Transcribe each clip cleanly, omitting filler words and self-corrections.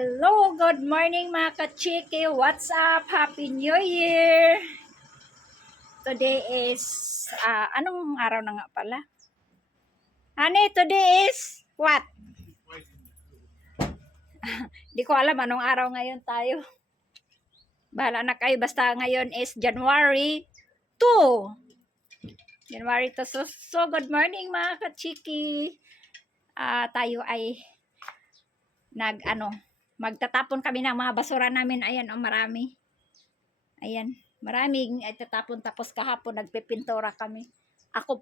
Hello, good morning mga kachiki. What's up? Happy New Year! Today is, anong araw na nga pala? Honey, today is what? Di ko alam anong araw ngayon tayo. Bahala na kayo. Basta ngayon is January 2. January 2. So good morning mga kachiki. Tayo ay magtatapon kami ng mga basura namin. Ayan, marami. Ayan, maraming itatapon. Tapos kahapon nagpipintura kami. Ako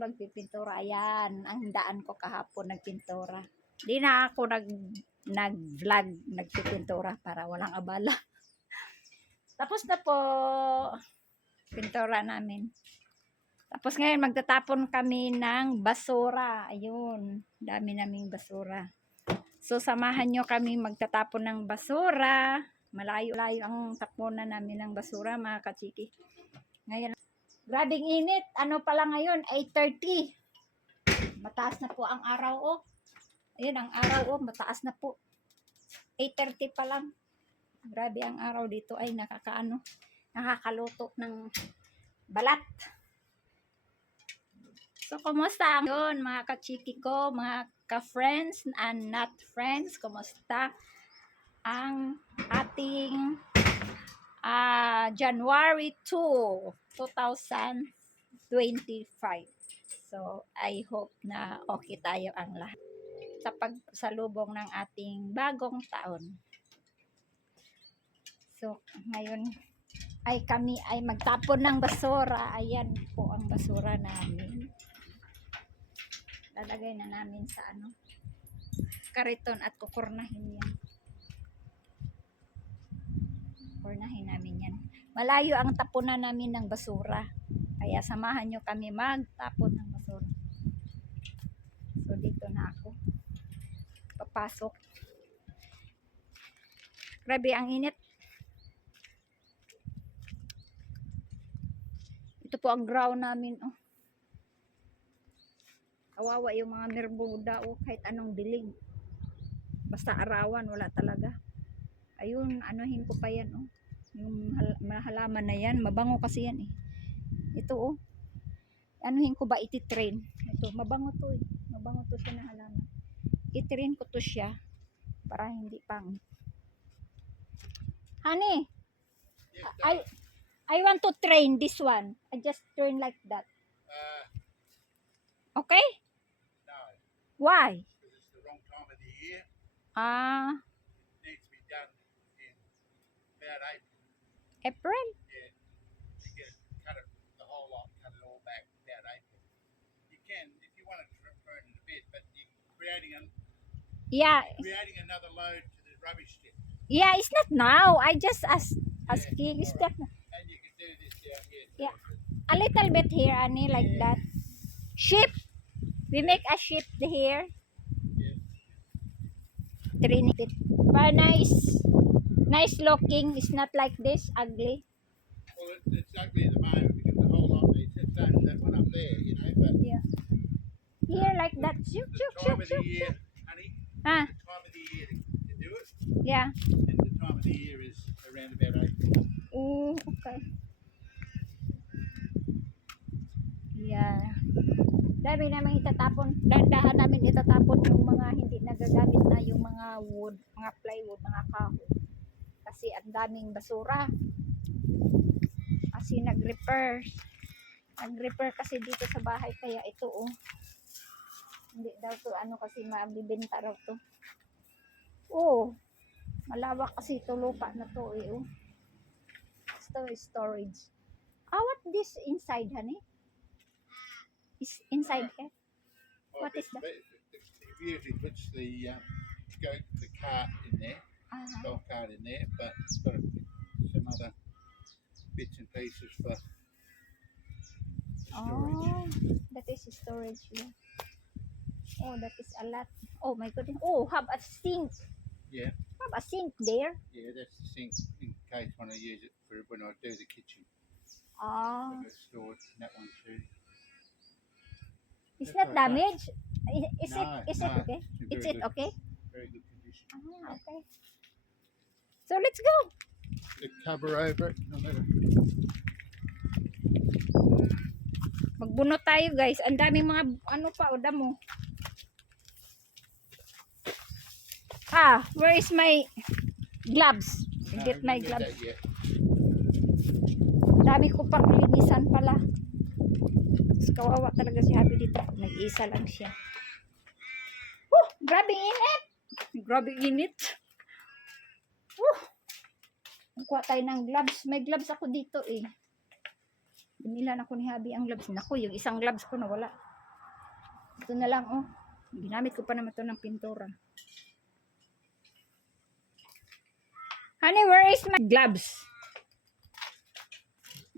nagpipintura. Ayan, ang daan ko kahapon nagpintura. Di na ako nag-vlog, nagpipintura para walang abala. Tapos na po pintura namin. Tapos ngayon magtatapon kami ng basura. Ayun, dami naming basura. So samahan nyo kami magtatapon ng basura. Malayo-layo ang tapunan namin ng basura mga kachiki. Ngayon, grabing init. Ano pala ngayon? 8:30. Mataas na po ang araw, oh. Ayun, ang araw, oh. Mataas na po. 8:30 pa lang. Grabe ang araw dito ay nakakaluto ng balat. So, kumusta yun, mga kachiki ko, mga ka-friends and not friends? Kumusta ang ating January 2, 2025. So, I hope na okay tayo ang lahat sa pagsalubong ng ating bagong taon. So, ngayon ay kami ay magtapon ng basura. Ayan po ang basura namin. Lalagay na namin sa kariton at kukurnahin yan. Kurnahin namin yan. Malayo ang tapunan namin ng basura. Kaya samahan nyo kami magtapon ng basura. So dito na ako. Papasok. Grabe ang init. Ito po ang ground namin. Oh. Kawawa yung mga merbuda. Oh, kahit anong dilig. Basta arawan, wala talaga. Ayun, anuhin ko pa yan. Oh. Yung halaman na yan. Mabango kasi yan eh. Ito oh. Anuhin ko ba iti-train? Ito, mabango to eh. Mabango to siya na halaman. I-train ko to siya. Para hindi pang. Honey, I want to train this one. I just train like that. Okay? No. Why? Because it's the wrong time of the year. It needs to be done in about April. April? Yeah. You get it, cut it the whole lot, cut it all back about April. You can, if you want to prune it a bit, but you're creating another load to the rubbish tip. Yeah, it's not now. I just asking. It's right. not. And you can do this down here too. Yeah. A little bit here, Annie, like Yeah. that. Sheep. We make a sheep here. Yeah. Train it. Very nice. Nice looking. It's not like this. Ugly. Well, it's ugly at the moment because the whole lot needs the same as that one up there, you know. But Yeah. Here like that. Shoop, the shoop, time shoop, of the shoop, year, shoop. honey, Ah, the time of the year to do it, yeah. and the time of the year is around about April. Oh, okay. Yeah. Dami naman itatapon. Dahan-dahan namin itatapon yung mga hindi nagagamit na, yung mga wood, mga plywood, mga kahoy. Kasi ang daming basura. Kasi nag-repair. Nag-repair kasi dito sa bahay. Kaya ito oh. Hindi daw to kasi mabibenta raw to. Oh. Malawak kasi ito lupa na to eh oh. Storage. What this inside, honey? Is inside here? What is that? It usually puts the cart in there, golf cart in there, but it's got some other bits and pieces for storage. Oh, that is storage. Yeah. Oh, that is a lot. Oh my goodness. Oh, have a sink. Yeah. Have a sink there. Yeah, that's the sink in case when I use it for when I do the kitchen. Ah. I've got stored in that one too. It's That's not okay. damaged. Is No, it no, okay? it's in Is very it good. okay? Very good condition. Ah, okay. So let's go. The cover over it. And let it, Magbunot tayo guys. Ang daming mga ano pa o damo. Where is my gloves? I no, get my we haven't gloves. got that yet. Dami ko pang linisan pala. Tapos kawawa talaga si Habi dito pag nag-isa lang siya. Grabe init! Grabe init. Kuha tayo ng gloves. May gloves ako dito eh. Binilan ako ni Habi ang gloves. Naku, yung isang gloves ko nawala. Ito na lang oh. Ginamit ko pa naman ito ng pintura. Honey, where is my gloves?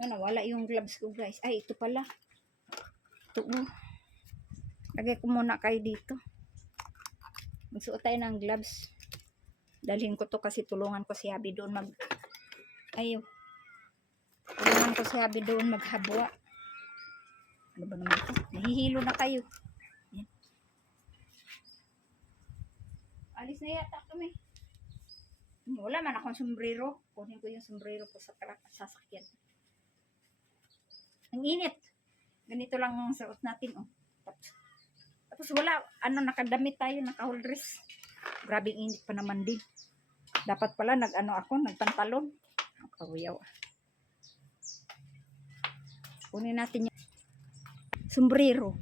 Nawala yung gloves ko guys. Ay, ito pala. Ito oh. Lagay ko muna kayo dito. Magsuot tayo ng gloves. Dalhin ko to kasi tulungan ko si Habi doon tulungan ko si Habi doon maghabwa. Ano ba naman ito? Nahihilo na kayo. Yan. Alis na yata kami. Wala man akong sombrero. Kunin ko yung sombrero ko sa sasakyan. Ang init. Ganito lang ang suot natin oh. Tapos wala, nakadamit tayo, naka-whole dress. Grabing init pa naman din. Dapat pala nagpantalon. Ang kawiyaw. Kunin natin yung sombrero.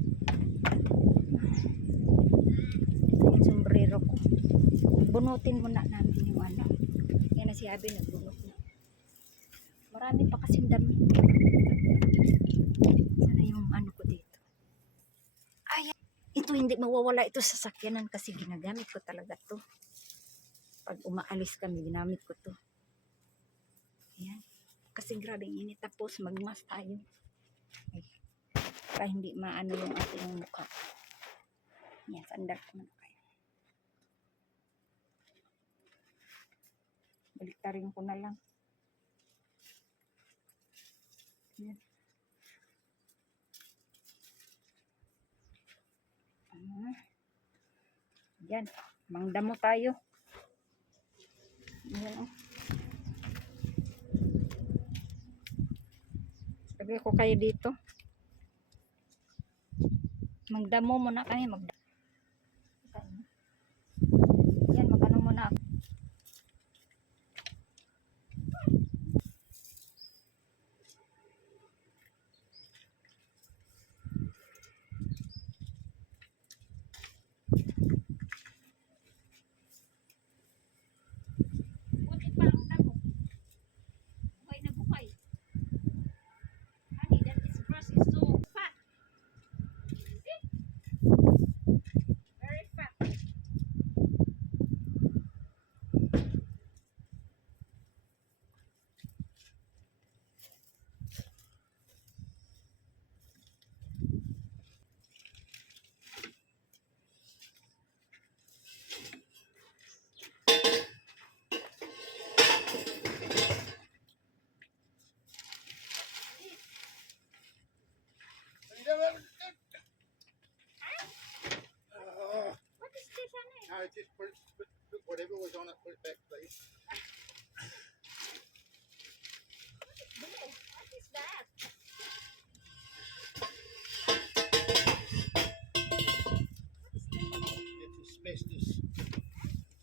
Ito yung sombrero ko. Bunutin muna natin yung ano. Yan na si Abby, nagbunot na. Marami pa kasing dami. Sana yung ano ko dito. Ito hindi mawawala ito sa sakyanan kasi ginagamit ko talaga to. Pag umaalis kami, ginamit ko to. Ayan. Kasi grabing init. Tapos magmas tayo. Ay, para hindi maano yung ating mukha. Yan, sandal ko muna kayo. Baliktarin ko na lang. Yan. Yan. Mangdamo tayo. Yan oh. Lagay ko kayo dito. Magdamo muna kami. Yan, magano muna ako. Buti pa ang damo. Buhay na buhay. Honey, that is grass is so fat. See? Very fat. What is this, honey? No, just put whatever was on it, put it back, please. What is that? It's asbestos.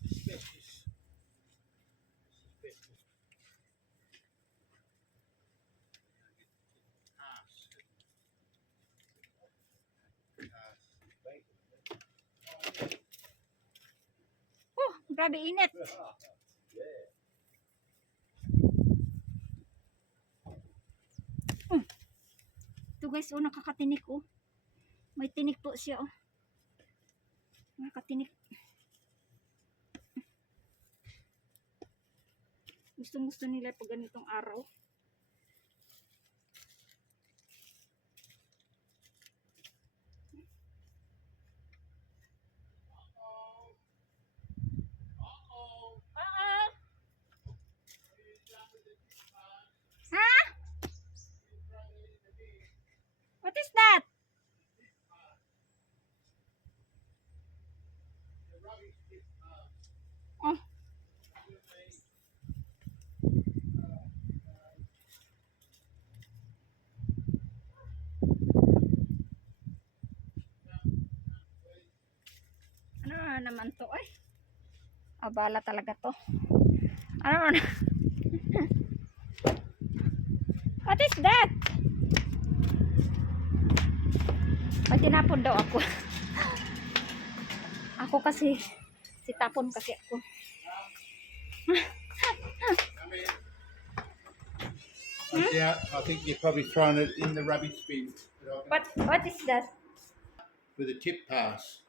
Asbestos. Asbestos. Grabe init. Ito guys, nakakatinik oh. May tinik po siya oh. Nakakatinik. Gusto nila pag ganitong araw. What is that? Oh. Abala talaga to. Ano na? What is that? Ay, tinapon daw ako. Ako kasi, sitapon kasi ako. Yeah, I think you're probably throwing it in the rubbish bin. What is that? With a tip pass,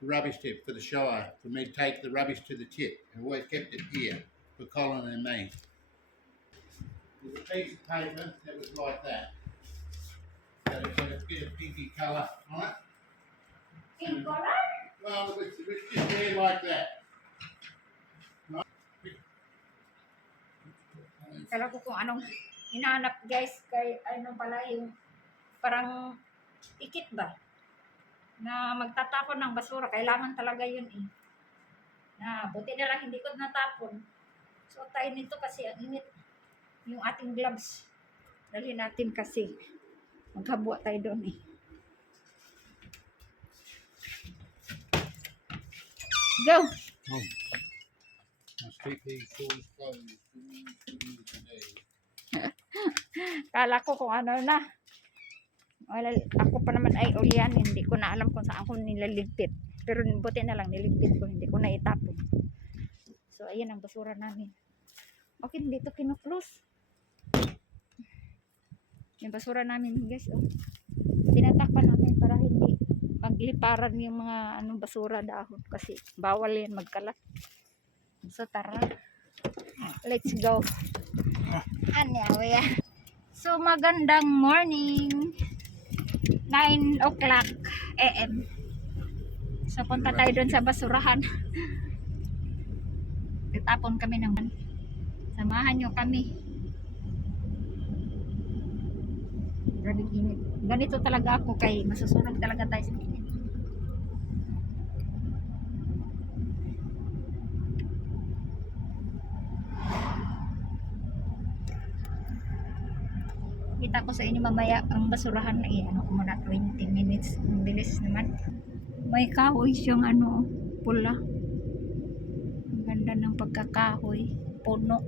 the rubbish tip for the Shire, for me to take the rubbish to the tip. I've always kept it here for Colin and me. There's a piece of paper that was like that. That has got a bit of pinky colour on it. In color? Well, it's just there like that. Kala ko kung anong hinahanap guys, kay ano pala yung parang tikit ba? Na magtatapon ng basura, kailangan talaga yun eh. Na buti na lang hindi ko natapon. So tayo nito kasi ang init yung ating gloves. Dalhin natin kasi maghabwa tayo doon eh. Go! Oh. Must keep these doors closed today. Kala ko kung ano na. Wala, ako pa naman ay ulian, hindi ko na alam kung saan ko nilaligpit. Pero buti na lang niligpit ko, hindi ko na itapon. So ayan ang basura namin. Okay, dito kinuklose. Yung basura namin guys, oh. Tinatakpan namin para hindi magliparan yung mga anong basura dahon kasi bawal yan magkalat. So tara. Let's go. Anyway. So magandang morning. 9 o'clock AM. So punta tayo doon sa basurahan. Itapon kami ng samahan nyo kami. Grabe init. Ganito talaga ako kay masusunog talaga tayo sa init. Kita ko sa inyo mamaya ang basurahan na ano ko muna 20 minutes. Ang bilis naman. May kahoy siyang ano pula. Ang ganda ng pagkakahoy. Puno.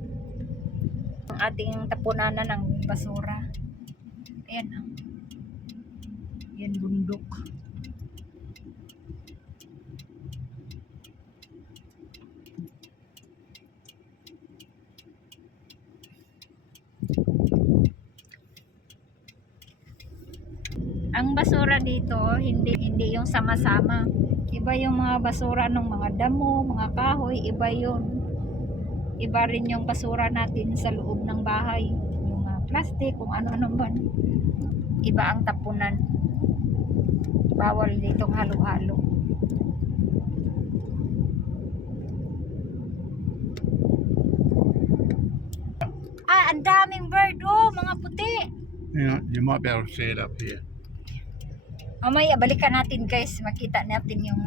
Ang ating tapunanan ng basura. Ayan ang. Ayan bundok. Ang basura dito hindi yung sama-sama. Iba yung mga basura ng mga damo, mga kahoy, iba yun. Iba rin yung basura natin sa loob ng bahay. Yung plastic, kung ano-ano ba. Iba ang tapunan. Bawal ditong halo-halo. Ang daming bird, oh, mga puti. Yeah, you might be able to see it up here. Mamaya, balikan natin guys. Makita natin yung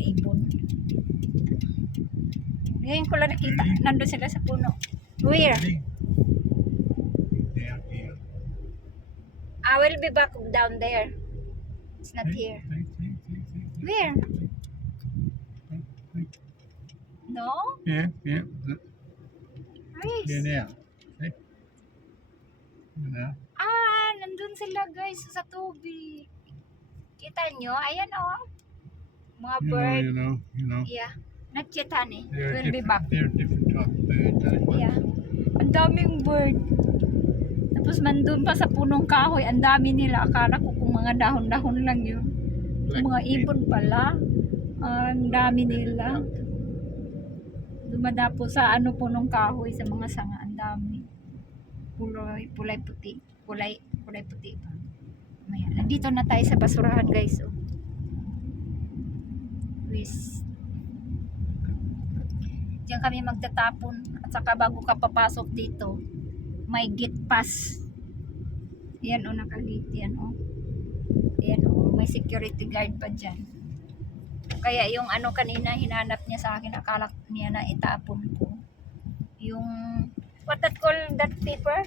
ibon. Ngayon ko lang nakita. Nandun sila sa puno. Where? Down here. I will be back down there. It's not here. Where? No? Yeah. Where is? Yeah, now. See? Now. Nandun sila guys sa tubig. Kita nyo? Ayan oh. Mga bird. You know. Yeah. Nagkita ni. They're We'll be back. They're a different type of bird. Yeah. Ang daming bird. Tapos mandun pa sa punong kahoy. Ang dami nila. Akala ko kung mga dahon-dahon lang yun. Mga ibon pala. Ang dami nila. Dumadapo sa punong kahoy sa mga sanga. Ang dami. Kulay puti. Kulay puti pa. Maya. Nandito na tayo sa basurahan guys. Oh. Diyan kami magtatapon. At saka bago ka papasok dito, may gate pass. Yan o, nakagate yan o. Yan o, may security guard pa dyan. Kaya yung kanina hinanap niya sa akin, akala niya na itapon ko. Yung, what that call that paper?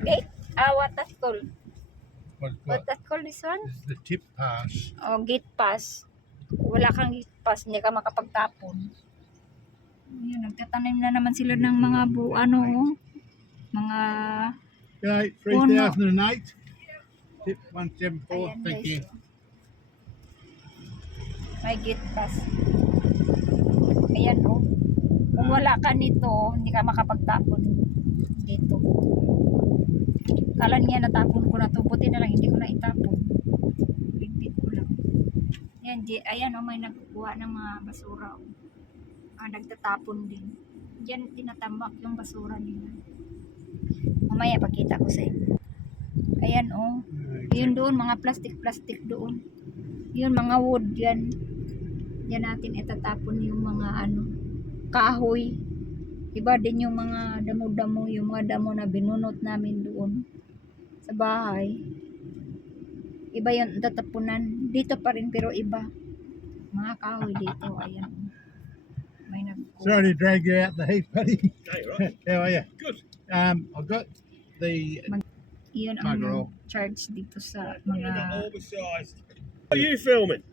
Gate? What that call? What that call this one? This is the tip pass. Oh, gate pass. Wala kang gate pass, hindi ka makapagtapon. Ayun, nagtatanim na naman sila ng mga mga Okay, Puno. 3008. Tip 174. ayan Thank guys. you. Oh. May gate pass. Ayan oh. Kung wala ka nito, hindi ka makapagtapon dito. Kala niya natapon ko na to, buti na lang hindi ko na itapon. Bigbit ko lang. Ayan oh, may nagkukuha ng mga basura. Oh. Nagtatapon din. Diyan tinatambak yung basura nila. Mamaya pagkita ko sa inyo. Ayan oh. Yun doon, mga plastic doon. Yun, mga wood yan. Diyan natin itatapon yung mga kahoy. Iba din yung mga damo-damo, yung mga damo na binunot namin doon sa bahay. Iba yung tatapunan. Dito pa rin pero iba. Mga kahoy dito. Ayan. May Sorry to drag you out the heat, buddy. Hey, right. How are you? Good. I've got the Iyon Bugger all. ang charge dito sa Look at mga the oversized. What are you filming?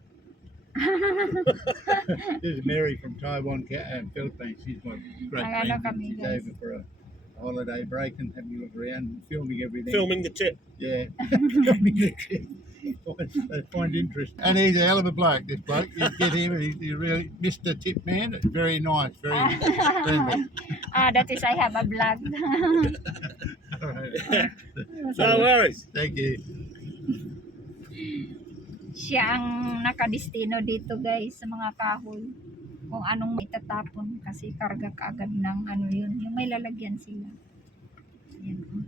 This is Mary from Taiwan, Philippines. She's my great Nag-ano friend. kami, She's guys. over for a holiday break and having a look around, filming everything. Filming the tip. Yeah. They find interest. And he's a hell of a bloke, this bloke. You get him, he's really Mr. Tip Man. Very nice, very friendly. that is I have a vlog. All right. No worries. Thank you. Siya ang nakadestino dito guys sa mga kahoy. Kung anong itatapon kasi karga kaagad ng yun. Yung may lalagyan sila. Yan oh.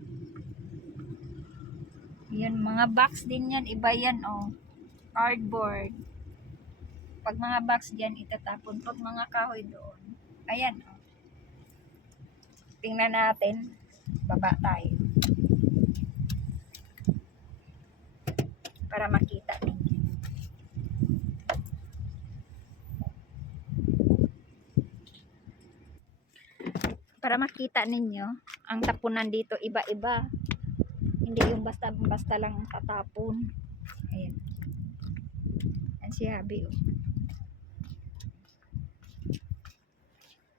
Yan, mga box din yan. Iba yan oh. Cardboard. Pag mga box dyan itatapon. Pag mga kahoy doon. Ayan oh. Tingnan natin. Baba tayo. Para makita ninyo. Para makita ninyo, ang tapunan dito iba-iba. Hindi yung basta-basta lang tatapon. Ayan. Ayan si Habi. Oh.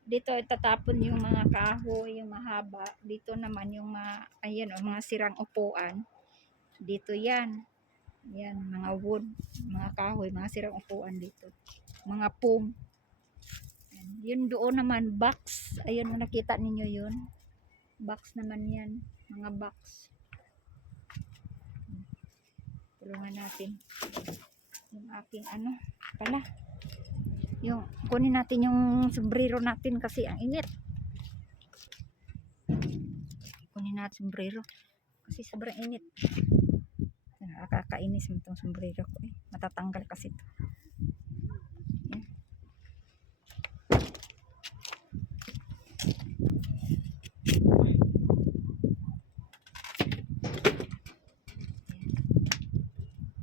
Dito itatapon yung mga kahoy, yung mahaba. Dito naman yung mga sirang upuan. Dito yan. Yan, mga wood, mga kahoy, mga sirang upuan dito. Mga pum. Yan. Yun doon naman, box. Ayun, nakita ninyo yun. Box naman yan. Mga box. Tulungan natin. Yung aking pala. Yung, kunin natin yung sombrero natin kasi ang init. Kunin natin sombrero. Kasi sobrang init. Nakakainis mo itong sombrero ko eh. Matatanggal kasi ito. Yan.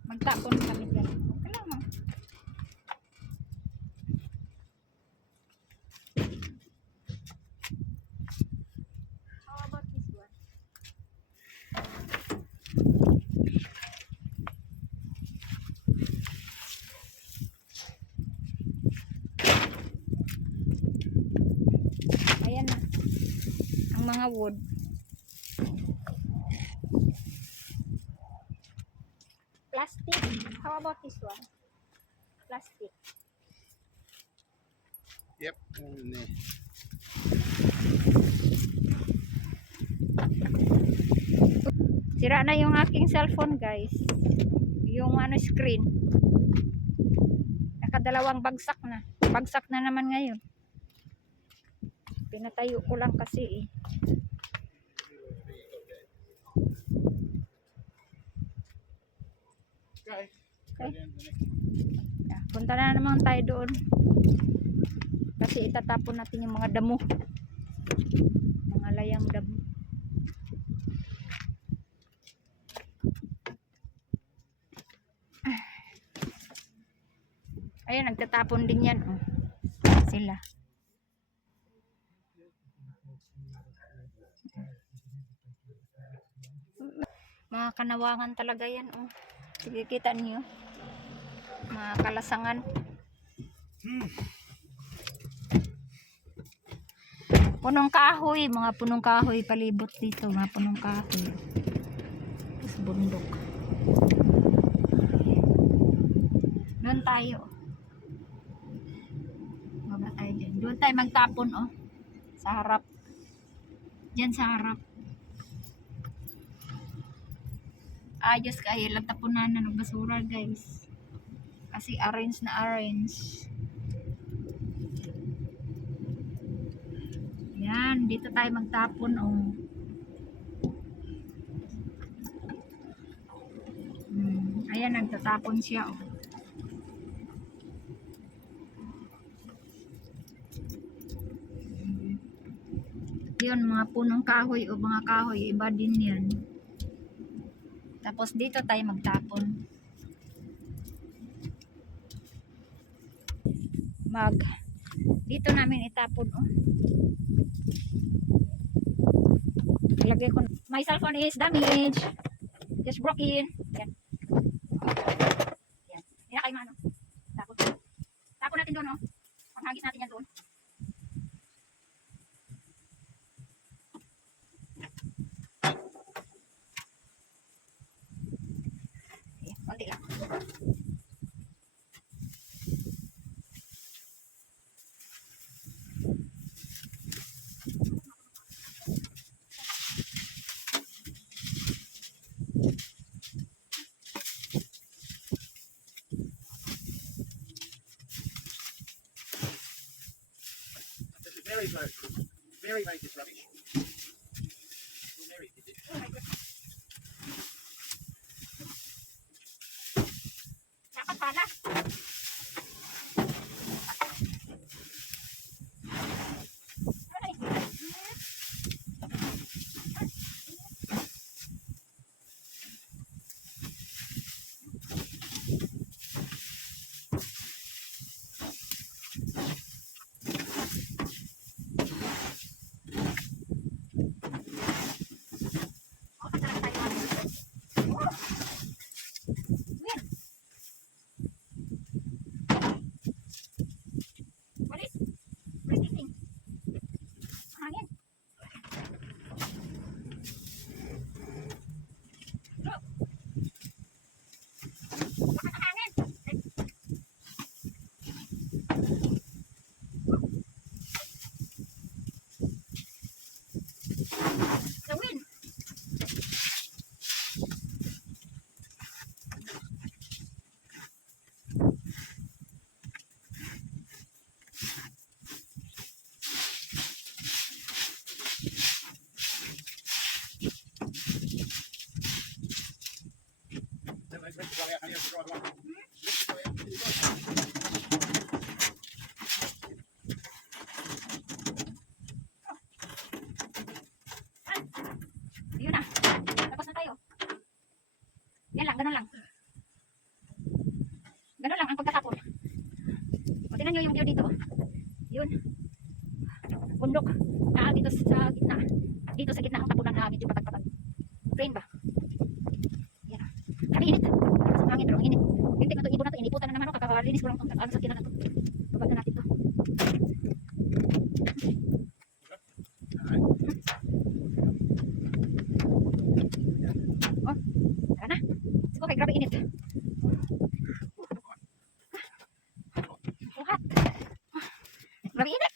Magtapon kami dyan. Okay lang mo. How about this one? Ayan na. Ang mga wood. Plastic. How about this one? Plastic. Yep, all in there. Sira na yung aking cellphone guys. Yung screen. Nakadalawang bagsak na. Bagsak na naman ngayon. Pinatayo ko lang kasi eh. Okay. Okay. Punta na naman tayo doon. Kasi itatapon natin yung mga damo. Mga layang damo. Ayun, nagtatapon din yan. Oh. Sila. Mga kanawangan talaga yan. Oh. Sige, kita niyo. Mga kalasangan. punong kahoy, mga punong kahoy palibot dito, mga punong kahoy. Tapos bundok. Doon tayo. Baba tayo dyan. Doon tayo magtapon, oh. Sa harap. Diyan sa harap. Ayos kayo lang tapunan na ng basura, guys. Kasi arrange na arrange. Yan, dito tayo magtapon, oh. Ayan, nagtatapon siya, oh. Yun, mga punong kahoy o mga kahoy, iba din yan. Tapos dito tayo magtapon. Dito namin itapon, oh. Ilagay ko. My cellphone is damaged. Just broken. Yan. Yan. Yan kayo ano. Tapon. Tapon natin doon, oh. Panghagis natin yan doon. Konti lang. Mary made this rubbish. Mary did it. Dapat pala. Yun na. Tapos na tayo. Yan lang, ganun lang. Ganun lang ang pagkatapon. O, tingnan nyo yung view dito. Yun. Bundok. Dito sa gitna. Dito sa gitna ang tapunan na medyo patag-patag. Rain ba? Yan. Kami init. Sa hangin pero ang init. Yung tingnan to, ibon na to. Iniputan na naman ako. Kakalinis ko lang itong sa gitna na to. Baba na natin to. Oh, tara na. Siguro kay grabe init. Buhat. Grabe init.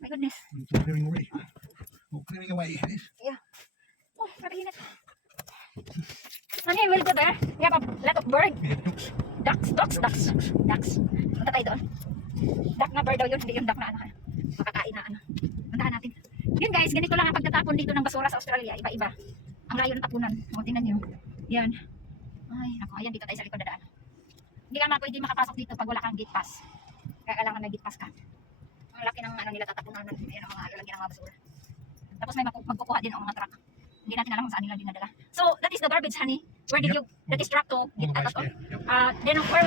My goodness. Clearing away. Oh, clearing away. Yeah. Oh, grabe init. Ano yung will go there? We have a lot of bird. Ducks. Punta tayo doon. Duck na bird daw yun. Hindi yung duck na ano. Makakain na ano. Puntahan natin. Yun guys, ganito lang ang pagtatapon dito ng basura sa Australia. Iba-iba. Ang layo ng tapunan. O, tingnan nyo. Yan. Ay, naku. Ayan, dito tayo sa likod dadaan. Hindi ka pwede makapasok dito pag wala kang gate pass. Kaya kailangan may gate pass ka. Ang laki ng ano nila tatapunan. Ayan ang mga lalagyan ng mga basura. Tapos may magkukuha din ang mga truck. Hindi natin alam kung saan nila dinadala. So, that is the garbage, honey. Where did you, that is truck to get out of? Then where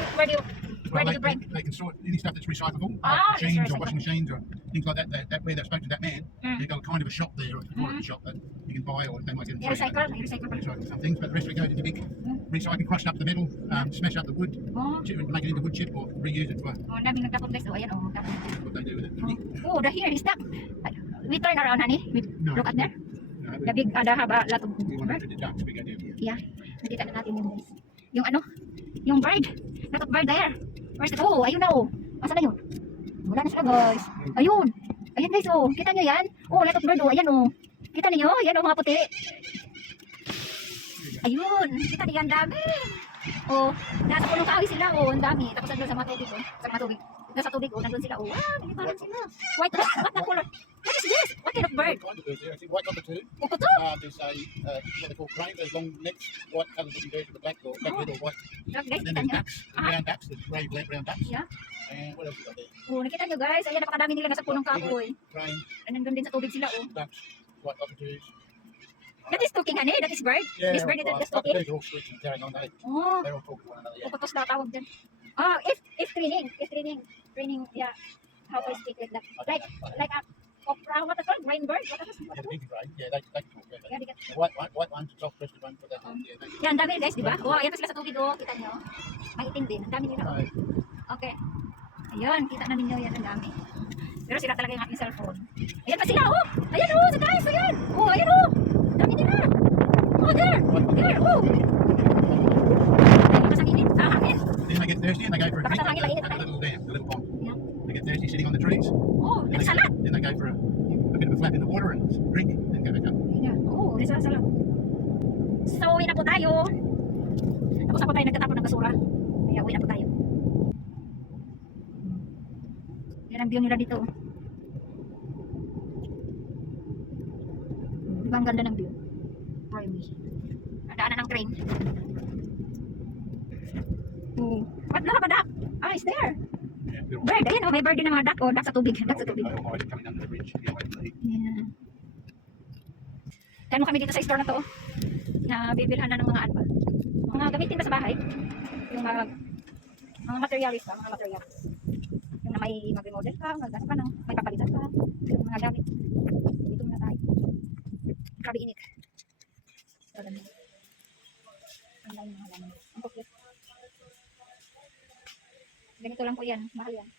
do you bring? They can sort any stuff that's recyclable, Ah, like machines it's or washing machines or things like that. That where they spoke to that man, they've got kind of a shop there, or a shop that you can buy, or they might get You recycle some things. But the rest of it goes into big recycling, crush up the metal, smash up the wood, Oh, make it into wood chip, or reuse it for daming nagtapon guys. Oh, ayan, oh. what they do with it. Oh, the here is stuck. we turn around, honey. We No. look at there. No, The big, the haba, lot of we want bird. to the ducks. We go down here. Yeah. Nakita na natin yung guys. Yung ano? Yung bird. Lot of bird there. Where's the, oh, ayun na oh. Asa na yun? Wala na sila guys. Ayun. Ayan guys oh. Kita nyo yan? Oh, lot of bird oh. Ayan oh. Kita niyo? Yan oh, mga puti. Ayun. Kita niyo yan, dami. Oh, nasa punong kahoy sila oh. Ang dami. Tapos nandun sa mga tubig oh. Sa mga tubig. Nasa tubig oh. Nandun sila oh. Wow, nagitaran sila. White, what the color? What is this? What kind of bird? White cockatoo there. I think white cockatoo. Kukuto? There's a what they call crane. There's long necks, white colours looking birds with the black or black head or white. Guys, Then kita there's nyo? ducks, the brown ducks, the grey black brown ducks. Yeah. And what else we got there? Oh, nakita nyo guys. Ayan, napakadami nila nasa punong kahoy. Crane, And nandun din sa tubig sila oh. ducks, white cockatoos. That is talking, honey. That is bird. This bird is just talking. cockatoos are all squeaking, carrying on. Oh, They're all talking to one another. Yeah. kukutos na tawag dyan. Ah, if training, yeah. How to speak like that. Like a opera, what is called? Rain bird? What is Yeah, the big grey. Yeah, they can talk. Yeah, Yeah, they get- the white ones, the soft-breasted ones, but yeah, they. Yan, dami guys, di ba? Oh, ayan pa sila sa tubig, oh. Kita nyo? Maitim din. Ang dami nila, oh. Okay. Ayun, kita na ninyo yan, ang dami. Pero sila talaga yung aking cellphone. Ayan pa sila, oh! Ayan, oh! Sa guys, ayan! Oh, ayan, oh! Dami nila! Oh, there! There, oh! Ay, mas ang init. Ah, hangin. Then they get thirsty and they go for a Bakit drink. ang hangin At the little dam, the little pond. Yeah. They get thirsty sitting on the trees. Oh, Then nagsalat. they go for a bit of a flap in the water and drink, then go back up. Yeah. Oo, nagsasalat. So, uwi na po tayo. Tapos ako tayo nagtatapon ng basura. Kaya uwi na po tayo. Yan ang view nila dito. Di ba ang ganda ng view? Really. Nadaanan ng train. Oh. What? Look at duck. Ah, it's there. Yeah, little Bird. Ayan oh, may bird din ng mga duck. Oh, duck sa tubig. Duck sa tubig. They all hide coming under the bridge. Yeah, wait for the heat. Yeah. Kaya mo kami dito sa store na to, oh, na bibilhan na ng mga ano, mga gamitin ba sa bahay, yung mga materialis ba, mga materials, yung na may mag-remodel ka, mag-gas ka, may papalitan ka, yung mga gamit. Dito muna tayo. Grabe init. So, ganun. Ang dami mga laman. Ang cute. Ganito lang po yan, mahal yan.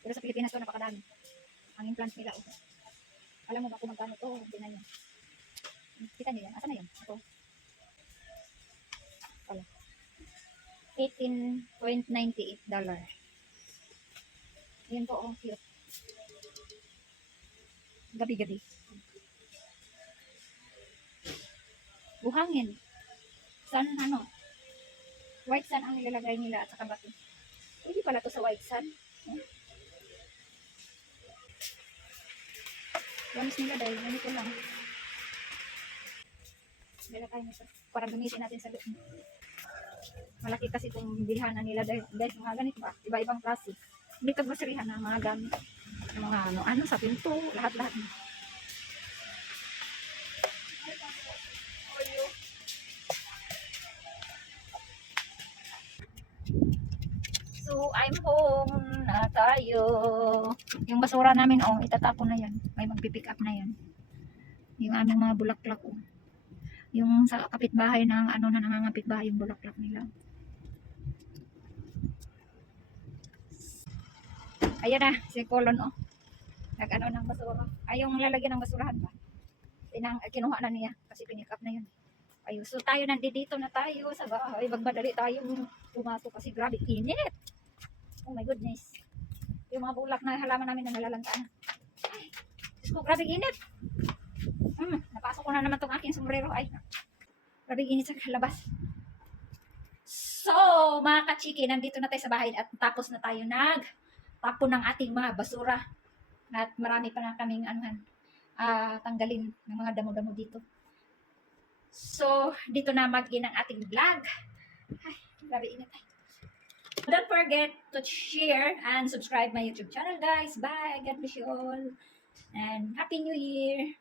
Pero sa Pilipinas to napakadami. Ang implants nila, oh. Alam mo ba kung magkano to? Hindi na yun. Kita niyo yan? Asa na yun? Ito. Wala. $18.98. Yan po, oh, cute. Gabi-gabi. Buhangin. Sun, ano? White sun ang ilalagay nila at saka bato. Hindi pala to sa white sun. Wanis nila dahil ganito lang. Dala tayo nito para gamitin natin sa loob. Malaki kasi itong bilhanan nila dahil mga ganito ba? Iba-ibang klase. Dito groceryhan na mga gamit. Yung mga ano sa pinto, lahat-lahat. So, I'm home na tayo. Yung basura namin, oh, itatapon na yan. May magpipick up na yan. Yung aming mga bulaklak, oh. Yung sa kapitbahay ng ano na nangangapitbahay yung bulaklak nila. Ayan na, si Colon, oh. Nag-ano ng basura. Ay, yung lalagyan ng basurahan ba? Kinuha na niya kasi pinick up na yun. Ayun, so tayo nandito na tayo sa bahay. Magmadali tayo pumasok kasi grabe init. Oh my goodness. Yung mga bulak na halaman namin na nalalantaan. Ay, Diyos ko, grabe init. Napasok ko na naman tong aking sombrero. Ay, grabe init sa labas. So, mga kachiki, nandito na tayo sa bahay at tapos na tayo tapon ng ating mga basura. At marami pa na kaming tanggalin ng mga damo-damo dito. So, dito na mag-in ang ating vlog. Ay, grabe init. Don't forget to share and subscribe my YouTube channel, guys. Bye. God bless you all. And Happy New Year.